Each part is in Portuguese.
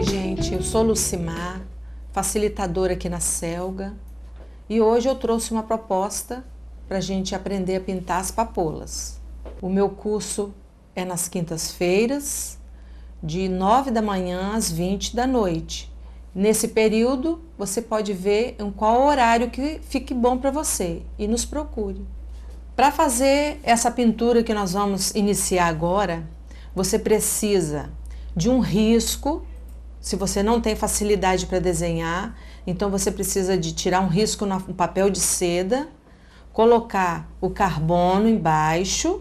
Oi gente, eu sou Lucimar, facilitadora aqui na Selga, e hoje eu trouxe uma proposta para a gente aprender a pintar as papoulas. O meu curso é nas quintas-feiras, de 9 da manhã às 20 da noite. Nesse período, você pode ver em qual horário que fique bom para você e nos procure. Para fazer essa pintura que nós vamos iniciar agora, você precisa de um risco. Se você não tem facilidade para desenhar, então você precisa de tirar um risco no papel de seda, colocar o carbono embaixo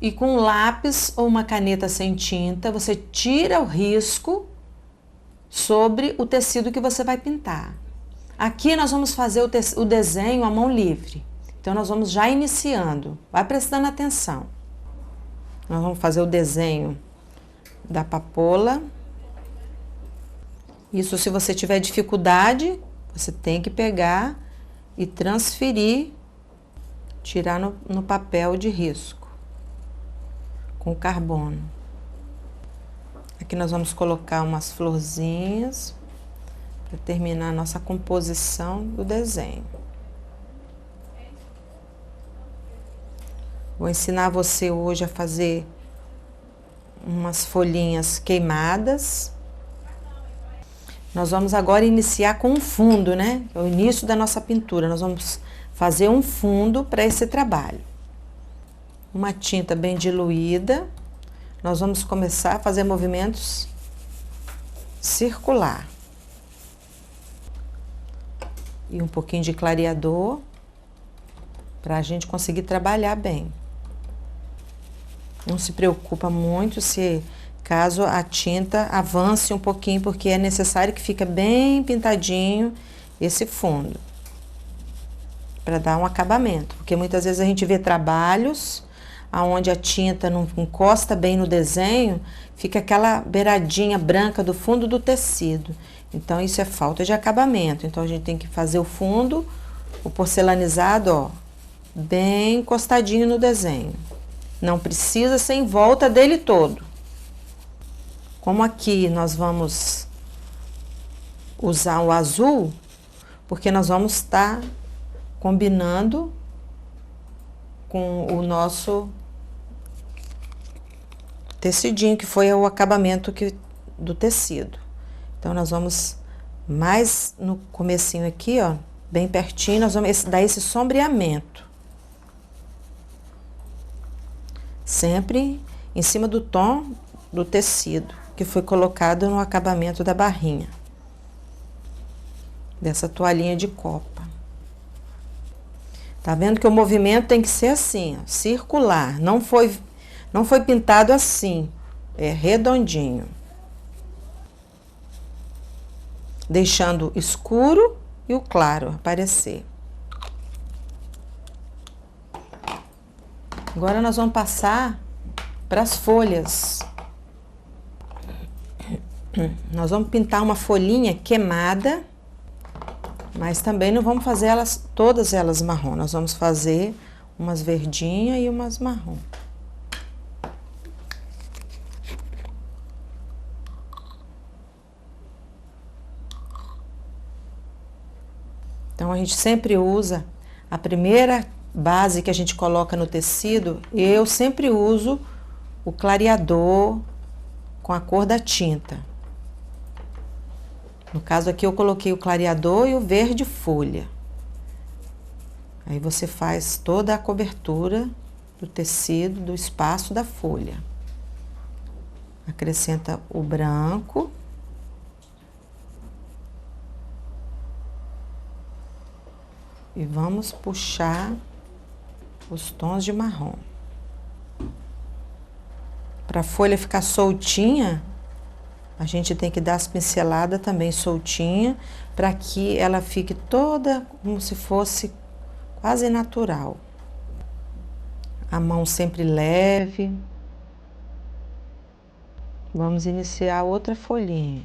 e com um lápis ou uma caneta sem tinta, você tira o risco sobre o tecido que você vai pintar. Aqui nós vamos fazer o desenho à mão livre. Então nós vamos já iniciando. Vai prestando atenção. Nós vamos fazer o desenho da papoula. Isso, se você tiver dificuldade, você tem que pegar e transferir, tirar no papel de risco, com carbono. Aqui nós vamos colocar umas florzinhas para terminar a nossa composição do desenho. Vou ensinar você hoje a fazer umas folhinhas queimadas. Nós vamos agora iniciar com um fundo, né? É o início da nossa pintura. Nós vamos fazer um fundo para esse trabalho. Uma tinta bem diluída. Nós vamos começar a fazer movimentos circular. E um pouquinho de clareador para a gente conseguir trabalhar bem. Não se preocupa muito se caso a tinta avance um pouquinho, porque é necessário que fique bem pintadinho esse fundo, para dar um acabamento. Porque muitas vezes a gente vê trabalhos onde a tinta não encosta bem no desenho, fica aquela beiradinha branca do fundo do tecido. Então isso é falta de acabamento. Então a gente tem que fazer o fundo, o porcelanizado, ó, bem encostadinho no desenho. Não precisa ser em volta dele todo. Como aqui nós vamos usar o azul, porque nós vamos estar combinando com o nosso tecidinho, que foi o acabamento do tecido. Então, nós vamos mais no comecinho aqui, ó, bem pertinho, nós vamos dar esse sombreamento. Sempre em cima do tom do tecido que foi colocado no acabamento da barrinha, dessa toalhinha de copa. Tá vendo que o movimento tem que ser assim, ó, circular, não foi pintado assim, é redondinho. Deixando o escuro e o claro aparecer. Agora nós vamos passar para as folhas. Nós vamos pintar uma folhinha queimada, mas também não vamos fazer todas elas marrom. Nós vamos fazer umas verdinhas e umas marrom. Então a gente sempre usa a primeira base que a gente coloca no tecido. Eu sempre uso o clareador com a cor da tinta. No caso aqui eu coloquei o clareador e o verde folha. Aí você faz toda a cobertura do tecido, do espaço da folha. Acrescenta o branco. E vamos puxar os tons de marrom. Para a folha ficar soltinha, a gente tem que dar as pinceladas também soltinha, para que ela fique toda como se fosse quase natural. A mão sempre leve. Vamos iniciar outra folhinha.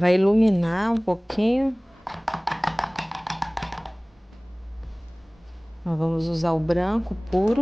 para iluminar um pouquinho. Nós vamos usar o branco puro.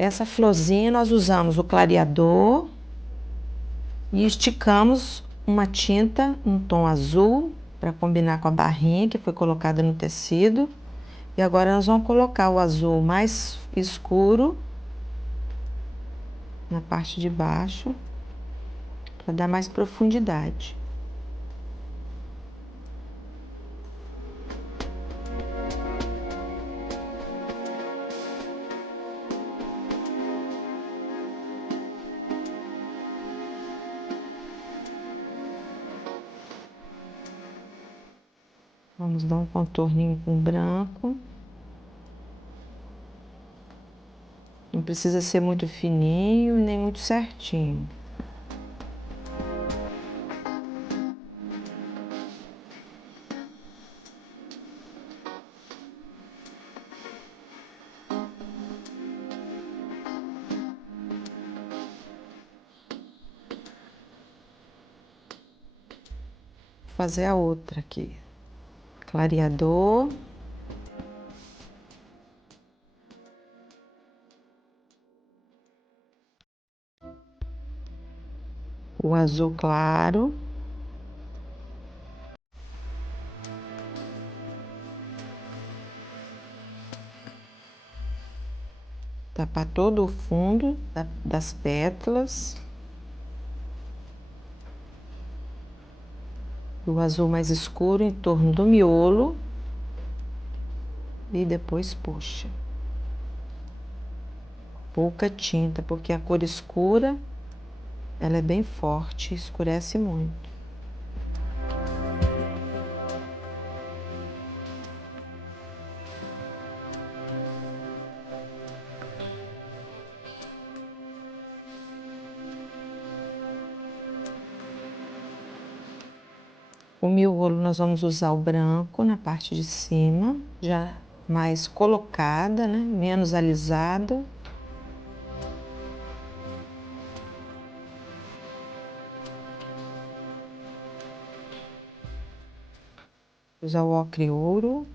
Essa florzinha nós usamos o clareador e esticamos uma tinta, um tom azul, para combinar com a barrinha que foi colocada no tecido. E agora nós vamos colocar o azul mais escuro na parte de baixo, para dar mais profundidade. Vamos dar um contorninho com branco. Não precisa ser muito fininho, nem muito certinho. Vou fazer a outra aqui. Clareador. O azul claro. Tapar todo o fundo das pétalas. O azul mais escuro em torno do miolo. E depois puxa. Pouca tinta, porque a cor escura, ela é bem forte, escurece muito. O miolo nós vamos usar o branco na parte de cima, já mais colocada, né? Menos alisado. Usar o ocre ouro.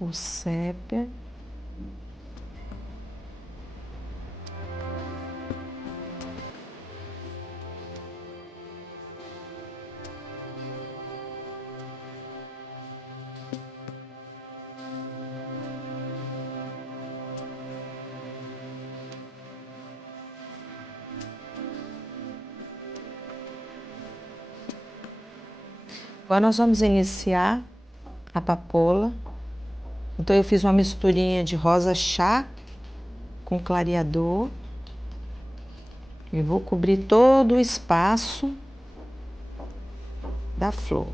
O sépia. Agora nós vamos iniciar a papoula. Então eu fiz uma misturinha de rosa chá com clareador e vou cobrir todo o espaço da flor.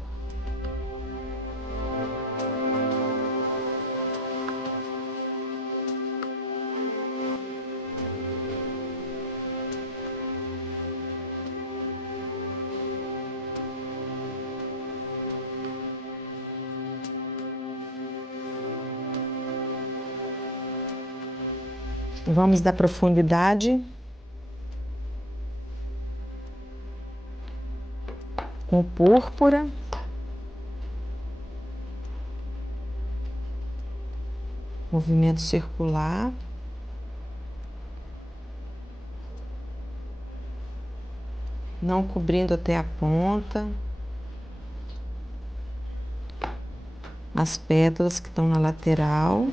Vamos dar profundidade com púrpura. Movimento circular. Não cobrindo até a ponta. As pétalas que estão na lateral.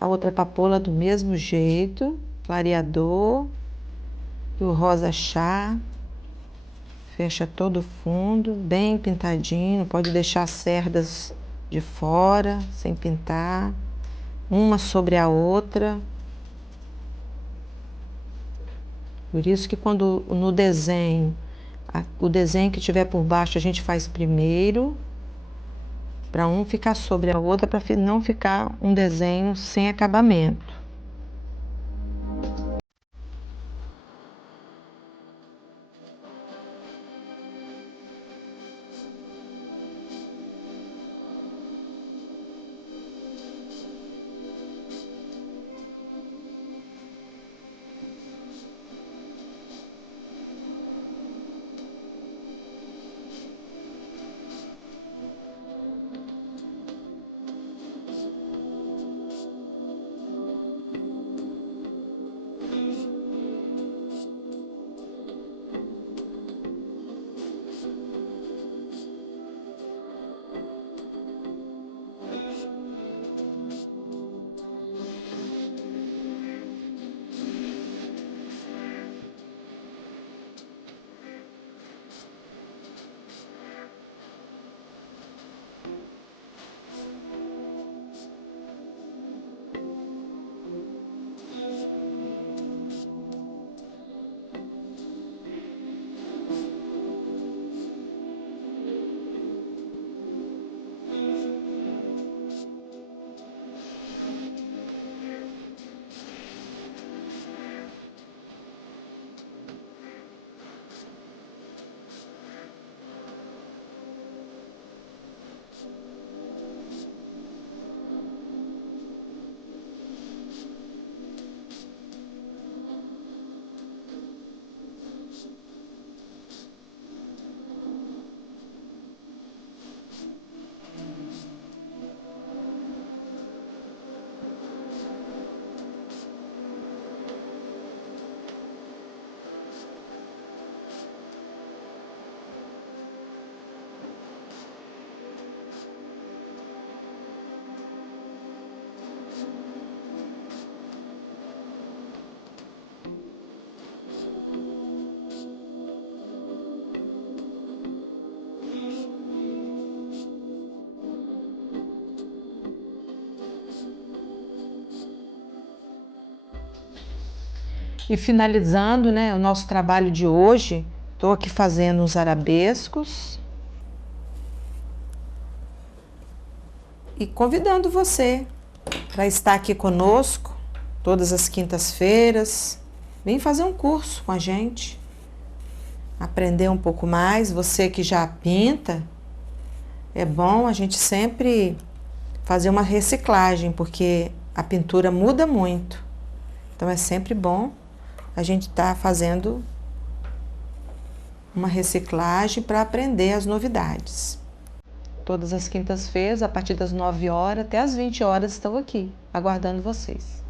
A outra papoula do mesmo jeito, clareador e o rosa chá. Fecha todo o fundo, bem pintadinho, pode deixar as cerdas de fora, sem pintar, uma sobre a outra. Por isso que quando no desenho, o desenho que tiver por baixo a gente faz primeiro, para um ficar sobre a outra, para não ficar um desenho sem acabamento. E finalizando, né, o nosso trabalho de hoje, estou aqui fazendo uns arabescos e convidando você para estar aqui conosco todas as quintas-feiras, Vem fazer um curso com a gente, aprender um pouco mais. Você que já pinta, é bom a gente sempre fazer uma reciclagem, porque a pintura muda muito. Então é sempre bom a gente estar fazendo uma reciclagem para aprender as novidades. Todas as quintas-feiras, a partir das 9 horas até as 20 horas, estou aqui, aguardando vocês.